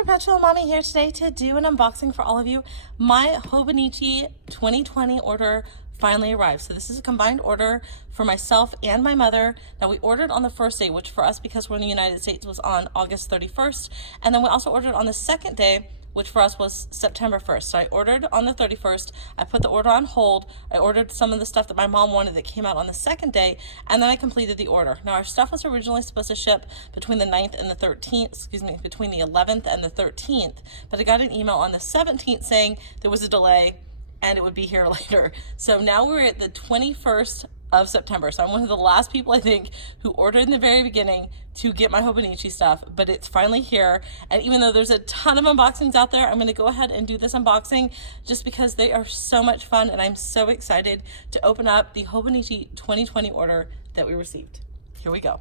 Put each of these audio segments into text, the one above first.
Perpetual Mommy here today to do an unboxing for all of you. My Hobonichi 2020 order finally arrived. So this is a combined order for myself and my mother. Now we ordered on the first day, which for us, because we're in the United States, was on August 31st. And then we also ordered on the second day, which for us was September 1st. So I ordered on the 31st, I put the order on hold, I ordered some of the stuff that my mom wanted that came out on the second day, and then I completed the order. Now our stuff was originally supposed to ship between the 9th and the 13th, between the 11th and the 13th, but I got an email on the 17th saying there was a delay and it would be here later. So now we're at the 21st of September. So I'm one of the last people, I think, who ordered in the very beginning to get my Hobonichi stuff, but it's finally here. And even though there's a ton of unboxings out there, I'm going to go ahead and do this unboxing just because they are so much fun and I'm so excited to open up the Hobonichi 2020 order that we received. Here we go.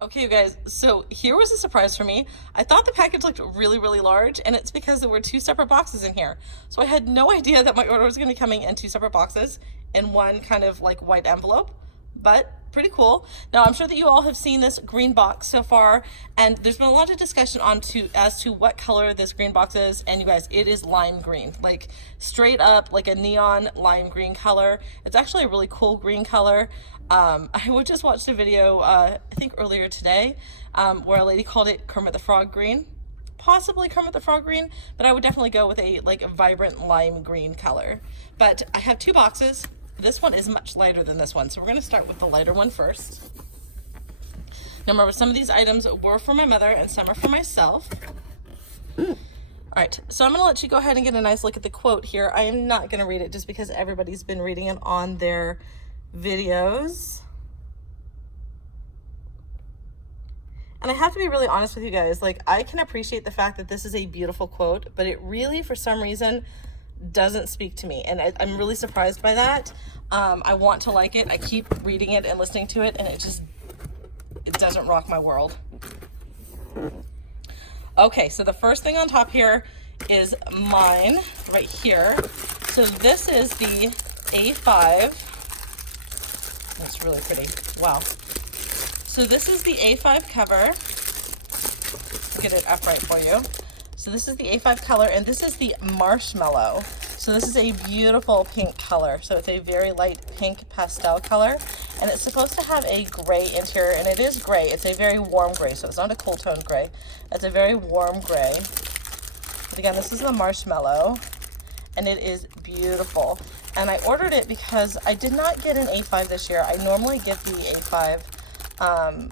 Okay, you guys, so here was a surprise for me. I thought the package looked really, really large, and it's because there were two separate boxes in here. So I had no idea that my order was going to be coming in two separate boxes in one kind of like white envelope, but pretty cool. Now, I'm sure that you all have seen this green box so far, and there's been a lot of discussion as to what color this green box is, and you guys, it is lime green, like straight up like a neon lime green color. It's actually a really cool green color. I just watched a video, I think earlier today, where a lady called it Kermit the Frog green. Possibly Kermit the Frog green, but I would definitely go with a vibrant lime green color. But I have two boxes. This one is much lighter than this one, so we're going to start with the lighter one first. Now remember, some of these items were for my mother and some are for myself. All right, so I'm going to let you go ahead and get a nice look at the quote here. I am not going to read it just because everybody's been reading it on their videos. And I have to be really honest with you guys, like, I can appreciate the fact that this is a beautiful quote, but it really, for some reason, doesn't speak to me, and I'm really surprised by that. I want to like it. I keep reading it and listening to it, and it doesn't rock my world. Okay, so the first thing on top here is mine right here. So this is the A5. That's really pretty. Wow. So this is the A5 cover. Get it upright for you. So this is the A5 color, and this is the marshmallow. So this is a beautiful pink color. So it's a very light pink pastel color, and it's supposed to have a gray interior, and it is gray. It's a very warm gray, so it's not a cool toned gray. It's a very warm gray. But again, this is the marshmallow, and it is beautiful. And I ordered it because I did not get an A5 this year. I normally get the A5,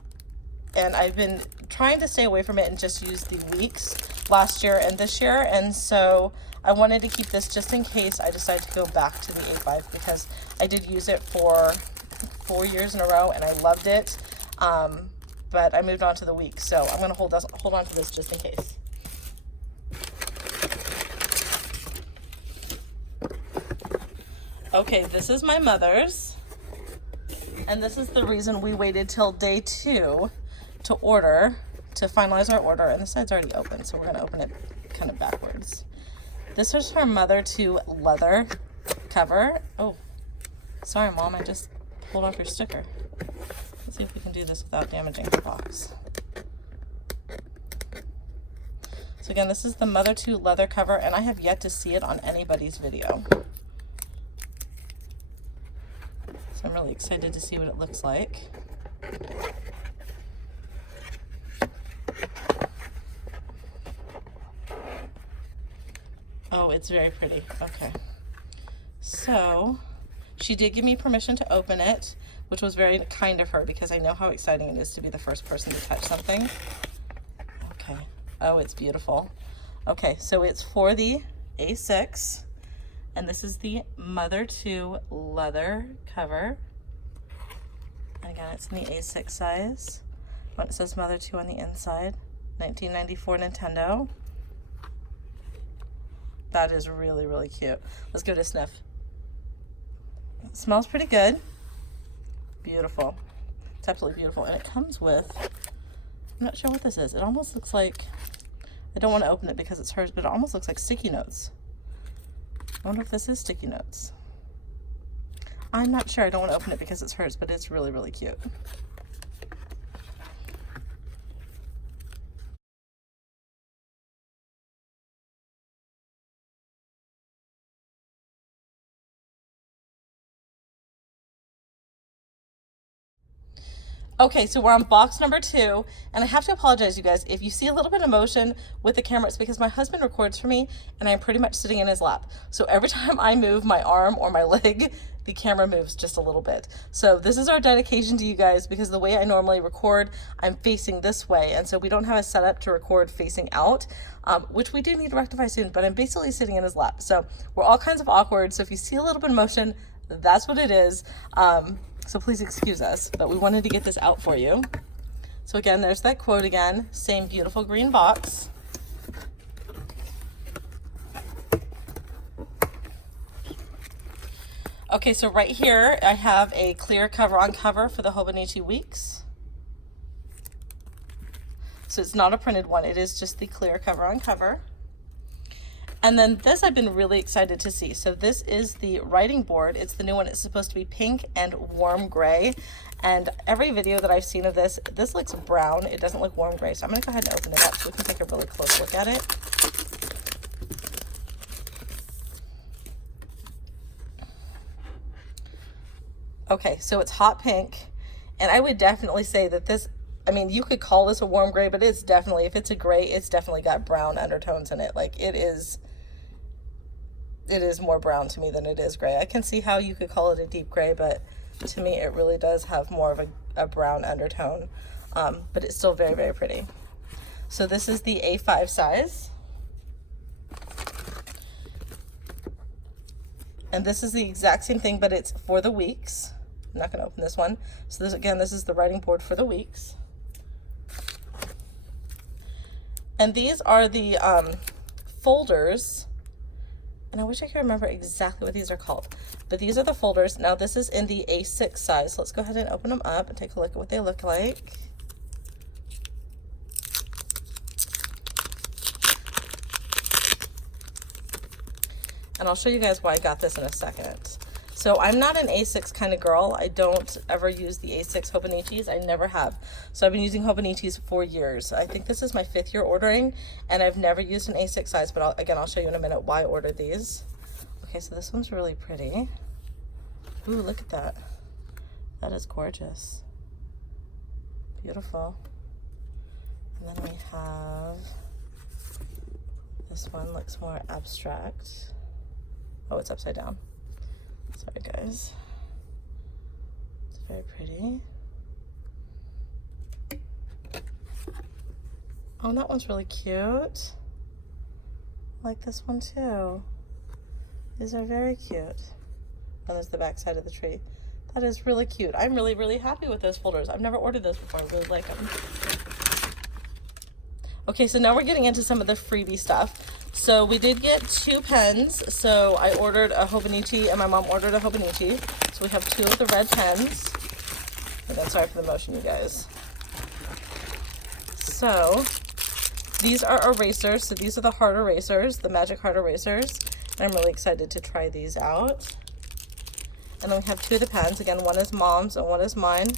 and I've been trying to stay away from it and just use the weeks last year and this year, and so I wanted to keep this just in case I decide to go back to the A5, because I did use it for 4 years in a row and I loved it, but I moved on to the weeks, so I'm going to hold on to this just in case. Okay, this is my mother's, and this is the reason we waited till day 2 to order, to finalize our order, and the side's already open, so we're going to open it kind of backwards. This is her mother to leather cover. Oh, sorry Mom, I just pulled off your sticker. Let's see if we can do this without damaging the box. So again, this is the mother to leather cover, and I have yet to see it on anybody's video. So I'm really excited to see what it looks like. Oh, it's very pretty. Okay. So she did give me permission to open it, which was very kind of her because I know how exciting it is to be the first person to touch something. Okay. Oh, it's beautiful. Okay, so it's for the A6, and this is the Mother 2 leather cover. And again, it's in the A6 size. It says Mother 2 on the inside. 1994 Nintendo. That is really, really cute. Let's give it a sniff. It smells pretty good. Beautiful. It's absolutely beautiful. And it comes with, I'm not sure what this is. It almost looks like, I don't want to open it because it's hers, but it almost looks like sticky notes. I wonder if this is sticky notes. I'm not sure. I don't want to open it because it's hers, but it's really, really cute. Okay, so we're on box number 2, and I have to apologize, you guys. If you see a little bit of motion with the camera, it's because my husband records for me, and I'm pretty much sitting in his lap. So every time I move my arm or my leg, the camera moves just a little bit. So this is our dedication to you guys, because the way I normally record, I'm facing this way, and so we don't have a setup to record facing out, which we do need to rectify soon, but I'm basically sitting in his lap. So we're all kinds of awkward, so if you see a little bit of motion, that's what it is. So please excuse us, but we wanted to get this out for you. So again, there's that quote again, same beautiful green box. Okay, so right here, I have a clear cover on cover for the Hobonichi Weeks. So it's not a printed one, it is just the clear cover on cover. And then this I've been really excited to see. So this is the writing board. It's the new one. It's supposed to be pink and warm gray. And every video that I've seen of this, this looks brown. It doesn't look warm gray. So I'm gonna go ahead and open it up so we can take a really close look at it. Okay, so it's hot pink. And I would definitely say that this, I mean, you could call this a warm gray, but it's definitely, if it's a gray, it's definitely got brown undertones in it. Like it is more brown to me than it is gray. I can see how you could call it a deep gray, but to me it really does have more of a brown undertone, but it's still very, very pretty. So this is the A5 size, and this is the exact same thing, but it's for the weeks. I'm not going to open this one. So this, again, this is the writing board for the weeks, and these are the folders. And I wish I could remember exactly what these are called, but these are the folders. Now this is in the A6 size. So let's go ahead and open them up and take a look at what they look like. And I'll show you guys why I got this in a second. So I'm not an A6 kind of girl. I don't ever use the A6 Hobonichis. I never have. So I've been using Hobonichis for years. I think this is my 5th year ordering, and I've never used an A6 size, but I'll show you in a minute why I ordered these. Okay, so this one's really pretty. Ooh, look at that. That is gorgeous. Beautiful. And then we have, this one looks more abstract. Oh, it's upside down. Sorry guys. It's very pretty. Oh, that one's really cute. I like this one too. These are very cute. And there's the back side of the tree. That is really cute. I'm really, really happy with those folders. I've never ordered those before. I really like them. Okay, so now we're getting into some of the freebie stuff. So we did get 2 pens. So I ordered a Hobonichi and my mom ordered a Hobonichi. So we have 2 of the red pens. Again, sorry for the motion, you guys. So these are erasers. So these are the heart erasers, the magic heart erasers. And I'm really excited to try these out. And then we have 2 of the pens. Again, one is mom's and one is mine.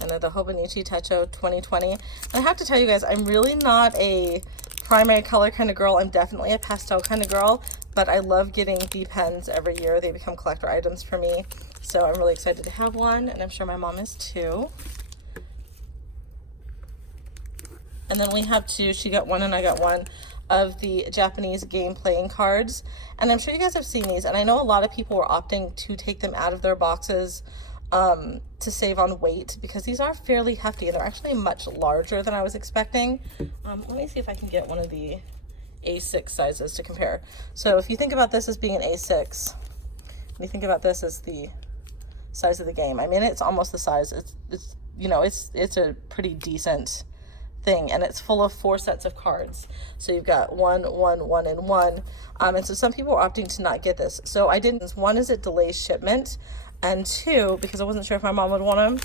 And they're the Hobonichi Techo 2020. And I have to tell you guys, I'm really not a primary color kind of girl. I'm definitely a pastel kind of girl, but I love getting the pens every year. They become collector items for me. So I'm really excited to have one, and I'm sure my mom is too. And then we have 2, she got 1 and I got 1, of the Japanese game playing cards. And I'm sure you guys have seen these, and I know a lot of people were opting to take them out of their boxes to save on weight, because these are fairly hefty and they're actually much larger than I was expecting. Let me see if I can get one of the A6 sizes to compare. So if you think about this as being an A6, and you think about this as the size of the game, I mean, it's almost the size. It's you know, it's a pretty decent thing, and it's full of 4 sets of cards. So you've got 1, 1, 1, and 1. And so some people are opting to not get this. So I didn't. One is it delays shipment, and 2, because I wasn't sure if my mom would want them,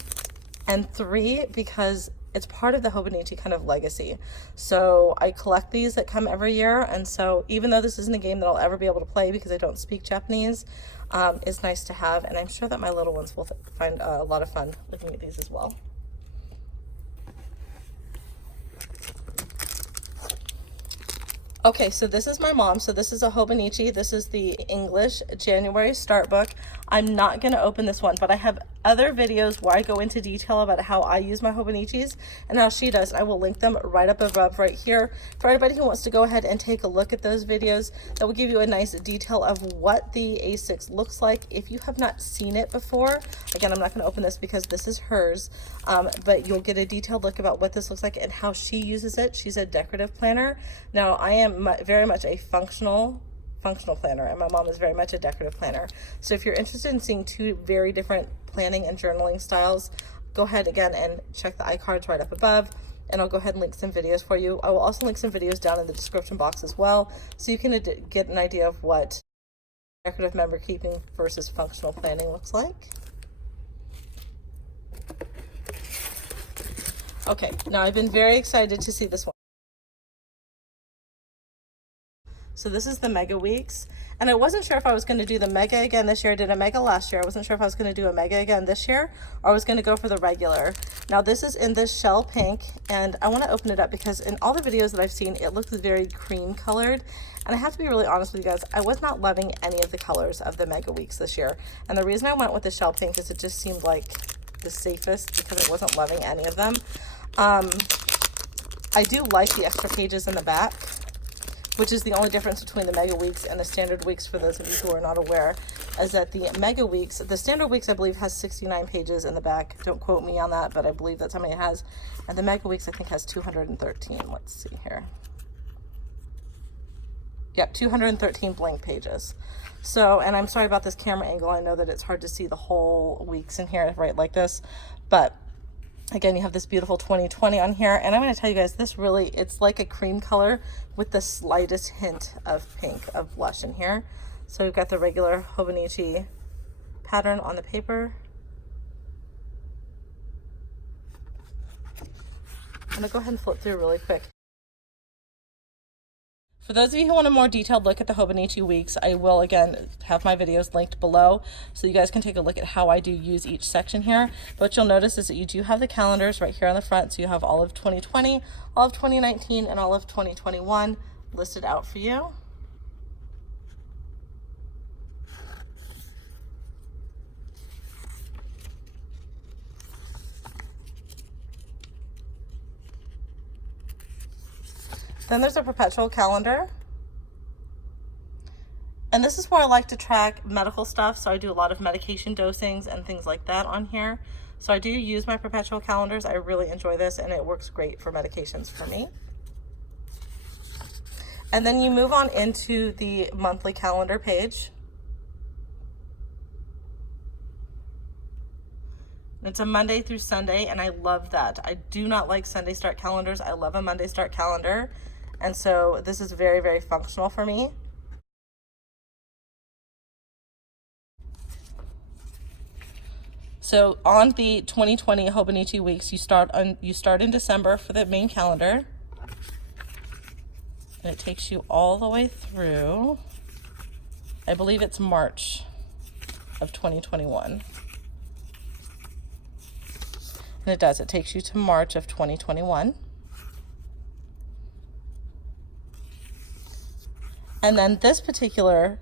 and 3, because it's part of the Hobonichi kind of legacy. So I collect these that come every year, and so even though this isn't a game that I'll ever be able to play because I don't speak Japanese, it's nice to have, and I'm sure that my little ones will find a lot of fun looking at these as well. Okay, so this is my mom. So this is a Hobonichi. This is the English January start book. I'm not going to open this one, but I have other videos where I go into detail about how I use my Hobonichis and how she does. I will link them right up above right here for anybody who wants to go ahead and take a look at those videos. That will give you a nice detail of what the A6 looks like if you have not seen it before. Again, I'm not going to open this because this is hers, but you'll get a detailed look about what this looks like and how she uses it. She's a decorative planner. Now, I am very much a functional planner, and my mom is very much a decorative planner. So if you're interested in seeing 2 very different planning and journaling styles, go ahead again and check the iCards right up above, and I'll go ahead and link some videos for you. I will also link some videos down in the description box as well, so you can get an idea of what decorative member keeping versus functional planning looks like. Okay, now I've been very excited to see this one. So this is the Mega Weeks, and I wasn't sure if I was going to do the Mega again this year. I did a Mega last year. I wasn't sure if I was going to do a Mega again this year, or I was going to go for the regular. Now this is in this shell pink, and I want to open it up because in all the videos that I've seen, it looks very cream colored. And I have to be really honest with you guys, I was not loving any of the colors of the Mega Weeks this year. And the reason I went with the shell pink is it just seemed like the safest because I wasn't loving any of them. I do like the extra pages in the back, which is the only difference between the Mega Weeks and the Standard Weeks, for those of you who are not aware, is that the Mega Weeks, the Standard Weeks, I believe, has 69 pages in the back. Don't quote me on that, but I believe that's how many it has. And the Mega Weeks, I think, has 213. Let's see here. Yep, 213 blank pages. So, and I'm sorry about this camera angle. I know that it's hard to see the whole weeks in here right like this, but again, you have this beautiful 2020 on here, and I'm going to tell you guys, this really, it's like a cream color with the slightest hint of pink, of blush in here. So we've got the regular Hobonichi pattern on the paper. I'm going to go ahead and flip through really quick. For those of you who want a more detailed look at the Hobonichi Weeks, I will again have my videos linked below so you guys can take a look at how I do use each section here. But what you'll notice is that you do have the calendars right here on the front. So you have all of 2020, all of 2019, and all of 2021 listed out for you. Then there's a Perpetual Calendar. And this is where I like to track medical stuff. So I do a lot of medication dosings and things like that on here. So I do use my Perpetual Calendars. I really enjoy this, and it works great for medications for me. And then you move on into the monthly calendar page. It's a Monday through Sunday, and I love that. I do not like Sunday start calendars. I love a Monday start calendar. And so this is very, very functional for me. So on the 2020 Hobonichi Weeks, you start in December for the main calendar. And it takes you all the way through, I believe it's March of 2021. And it does, it takes you to March of 2021. And then this particular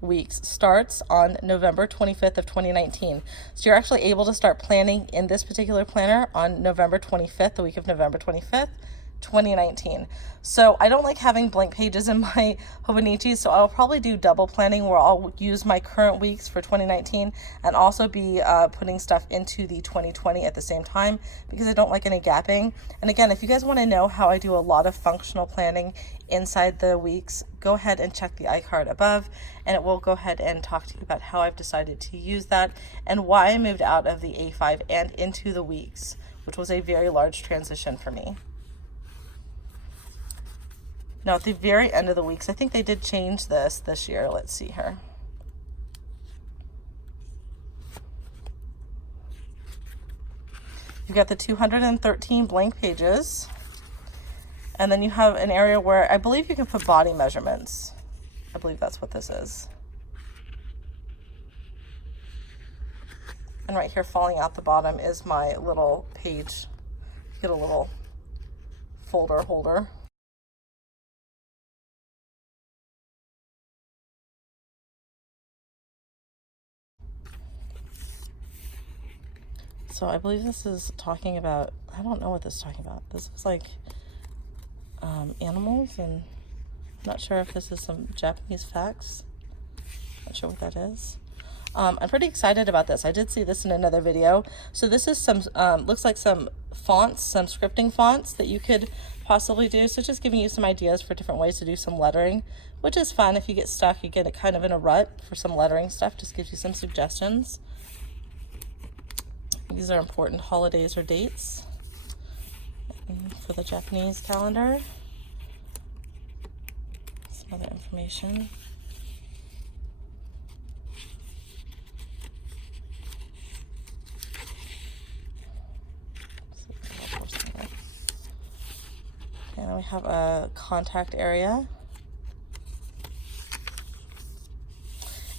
week starts on November 25th of 2019. So you're actually able to start planning in this particular planner on November 25th, the week of November 25th, 2019. So I don't like having blank pages in my Hobonichi, so I'll probably do double planning where I'll use my current weeks for 2019 and also be putting stuff into the 2020 at the same time because I don't like any gapping. And again, if you guys want to know how I do a lot of functional planning inside the weeks, go ahead and check the iCard above, and it will go ahead and talk to you about how I've decided to use that and why I moved out of the A5 and into the weeks, which was a very large transition for me. Now at the very end of the weeks, I think they did change this year. Let's see here. You've got the 213 blank pages. And then you have an area where I believe you can put body measurements. I believe that's what this is. And right here falling out the bottom is my little page. Get a little folder holder. So I believe this is talking about, I don't know what this is talking about. This is like animals, and I'm not sure if this is some Japanese facts. Not sure what that is. I'm pretty excited about this. I did see this in another video. So this is some, looks like some fonts, some scripting fonts that you could possibly do. So just giving you some ideas for different ways to do some lettering, which is fun. If you get stuck, you get it kind of in a rut for some lettering stuff, just gives you some suggestions. These are important holidays or dates for the Japanese calendar. Some other information. Okay, now we have a contact area.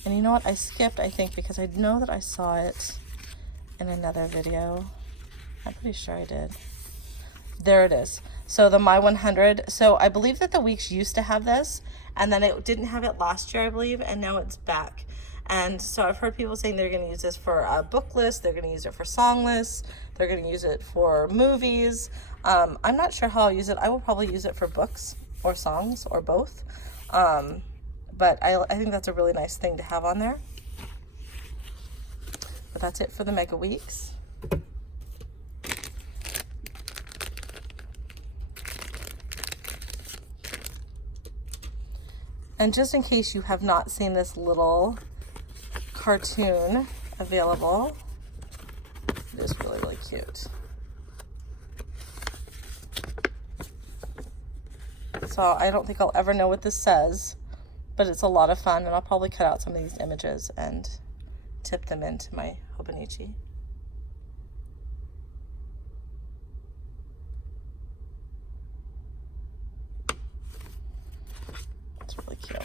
And you know what? I skipped, I think, because I know that I saw it in another video. I'm pretty sure I did. There it is. So the My 100. So I believe that the weeks used to have this, and then it didn't have it last year, I believe, and now it's back. And so I've heard people saying they're going to use this for a book list, they're going to use it for song lists, they're going to use it for movies. I'm not sure how I'll use it. I will probably use it for books or songs or both. But I think that's a really nice thing to have on there. But that's it for the Mega Weeks. And just in case you have not seen this little cartoon available, it is really, really cute. So I don't think I'll ever know what this says, but it's a lot of fun, and I'll probably cut out some of these images and tip them into my Hobonichi. It's really cute.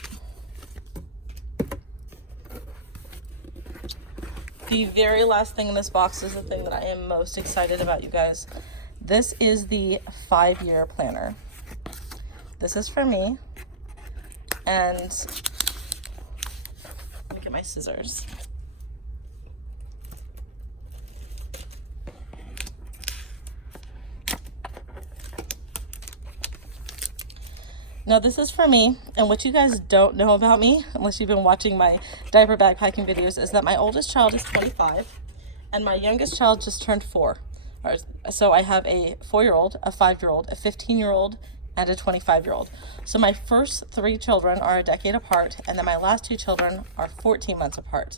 The very last thing in this box is the thing that I am most excited about, you guys. This is the 5-year planner. This is for me, and let me get my scissors. Now this is for me, and what you guys don't know about me, unless you've been watching my diaper backpacking videos, is that my oldest child is 25, and my youngest child just turned 4. So I have a 4-year-old, a 5-year-old, a 15-year-old, and a 25-year-old. So my first 3 children are a decade apart, and then my last 2 children are 14 months apart.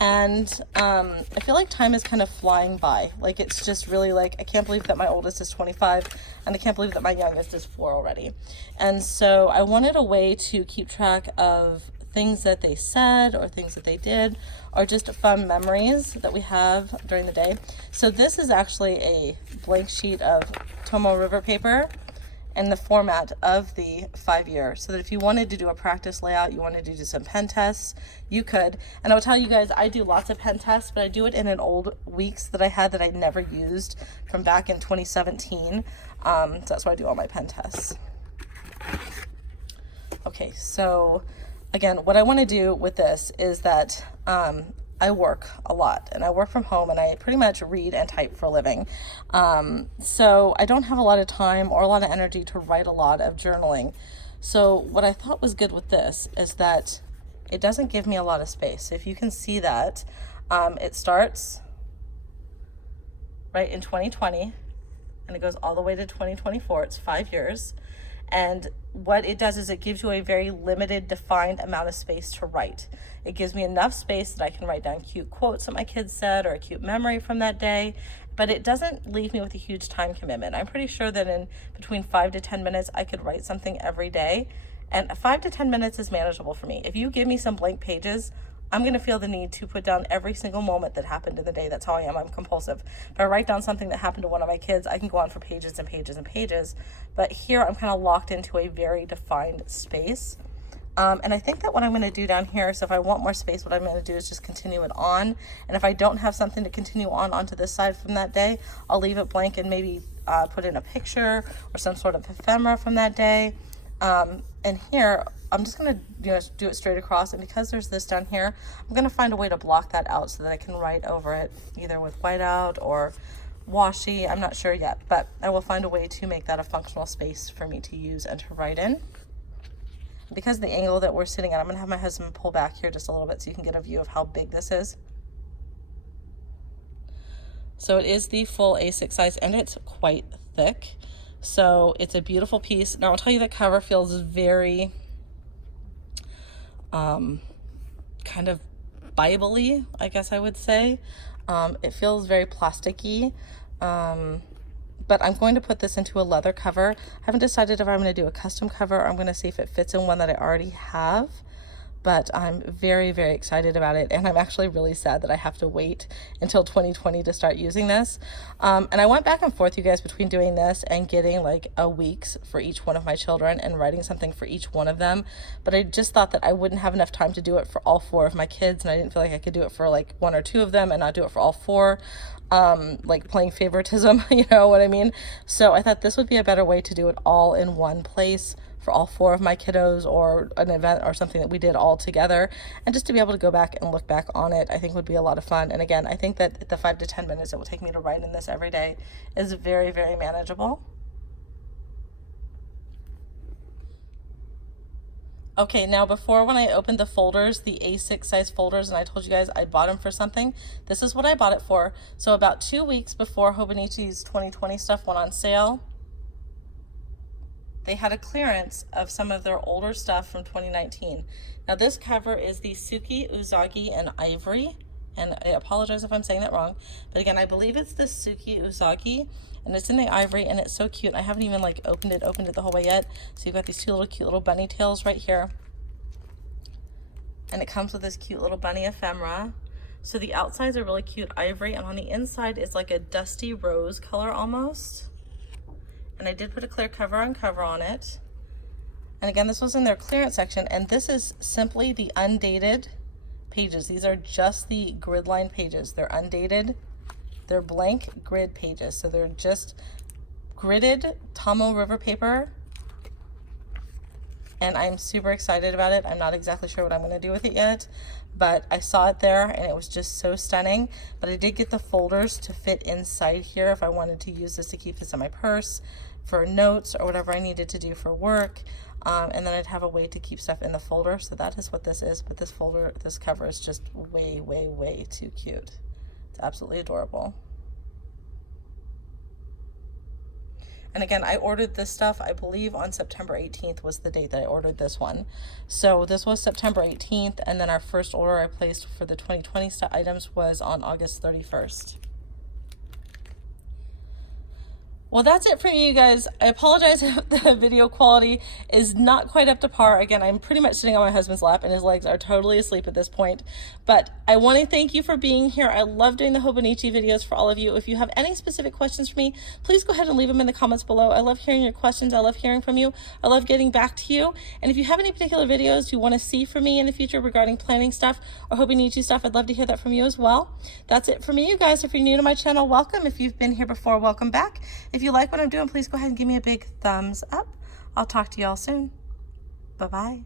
And I feel like time is kind of flying by. Like, it's just really like, I can't believe that my oldest is 25, and I can't believe that my youngest is 4 already. And so I wanted a way to keep track of things that they said or things that they did, or just fun memories that we have during the day. So this is actually a blank sheet of Tomo River paper in the format of the 5-year, so that if you wanted to do a practice layout, you wanted to do some pen tests, you could. And I'll tell you guys, I do lots of pen tests, but I do it in an old weeks that I had that I never used from back in 2017. So that's why I do all my pen tests. Okay, so again, what I want to do with this is that I work a lot, and I work from home, and I pretty much read and type for a living. So I don't have a lot of time or a lot of energy to write a lot of journaling. So what I thought was good with this is that it doesn't give me a lot of space. If you can see that, it starts right in 2020, and it goes all the way to 2024. It's 5 years. And what it does is it gives you a very limited, defined amount of space to write. It gives me enough space that I can write down cute quotes that my kids said or a cute memory from that day, but it doesn't leave me with a huge time commitment. I'm pretty sure that in between 5 to 10 minutes, I could write something every day. And 5 to 10 minutes is manageable for me. If you give me some blank pages, I'm gonna feel the need to put down every single moment that happened in the day. That's how I am, I'm compulsive. If I write down something that happened to one of my kids, I can go on for pages and pages and pages. But here I'm kind of locked into a very defined space. And I think that what I'm gonna do down here, so if I want more space, what I'm gonna do is just continue it on. And if I don't have something to continue on onto this side from that day, I'll leave it blank and maybe put in a picture or some sort of ephemera from that day. And here, I'm just gonna do it straight across, and because there's this down here, I'm gonna find a way to block that out so that I can write over it, either with whiteout or washi, I'm not sure yet, but I will find a way to make that a functional space for me to use and to write in. Because of the angle that we're sitting at, I'm gonna have my husband pull back here just a little bit so you can get a view of how big this is. So it is the full A6 size, and it's quite thick. So it's a beautiful piece. Now I'll tell you, the cover feels very kind of Bible-y, I guess I would say. It feels very plasticky, but I'm going to put this into a leather cover. I haven't decided if I'm going to do a custom cover or I'm going to see if it fits in one that I already have. But I'm very, very excited about it. And I'm actually really sad that I have to wait until 2020 to start using this. And I went back and forth, you guys, between doing this and getting like a week's for each one of my children and writing something for each one of them. But I just thought that I wouldn't have enough time to do it for all 4 of my kids. And I didn't feel like I could do it for like 1 or 2 of them and not do it for all 4. Like playing favoritism, you know what I mean? So I thought this would be a better way to do it all in one place for all 4 of my kiddos, or an event or something that we did all together, and just to be able to go back and look back on it, I think would be a lot of fun. And again, I think that the 5 to 10 minutes it will take me to write in this every day is very, very manageable. Okay, now before, when I opened the folders, the A6 size folders, and I told you guys I bought them for something, this is what I bought it for. So about 2 weeks before Hobonichi's 2020 stuff went on sale, they had a clearance of some of their older stuff from 2019. Now this cover is the Suki Uzagi in Ivory, and I apologize if I'm saying that wrong, but again, I believe it's the Suki Uzagi, and it's in the ivory, and it's so cute. I haven't even like opened it the whole way yet. So you've got these 2 little cute little bunny tails right here, and it comes with this cute little bunny ephemera. So the outsides are really cute ivory, and on the inside it's like a dusty rose color almost. And I did put a clear cover on it. And again, this was in their clearance section, and this is simply the undated pages. These are just the grid line pages. They're undated. They're blank grid pages. So they're just gridded Tomo River paper. And I'm super excited about it. I'm not exactly sure what I'm going to do with it yet, but I saw it there and it was just so stunning. But I did get the folders to fit inside here if I wanted to use this to keep this in my purse for notes or whatever I needed to do for work. And then I'd have a way to keep stuff in the folder. So that is what this is. But this folder, this cover is just way, way, way too cute. It's absolutely adorable. And again, I ordered this stuff, I believe on September 18th was the date that I ordered this one. So this was September 18th, and then our first order I placed for the 2020 items was on August 31st. Well, that's it for me, you guys. I apologize if the video quality is not quite up to par. Again, I'm pretty much sitting on my husband's lap and his legs are totally asleep at this point. But I want to thank you for being here. I love doing the Hobonichi videos for all of you. If you have any specific questions for me, please go ahead and leave them in the comments below. I love hearing your questions. I love hearing from you. I love getting back to you. And if you have any particular videos you want to see from me in the future regarding planning stuff or Hobonichi stuff, I'd love to hear that from you as well. That's it for me, you guys. If you're new to my channel, welcome. If you've been here before, welcome back. If you like what I'm doing, please go ahead and give me a big thumbs up. I'll talk to you all soon. Bye-bye.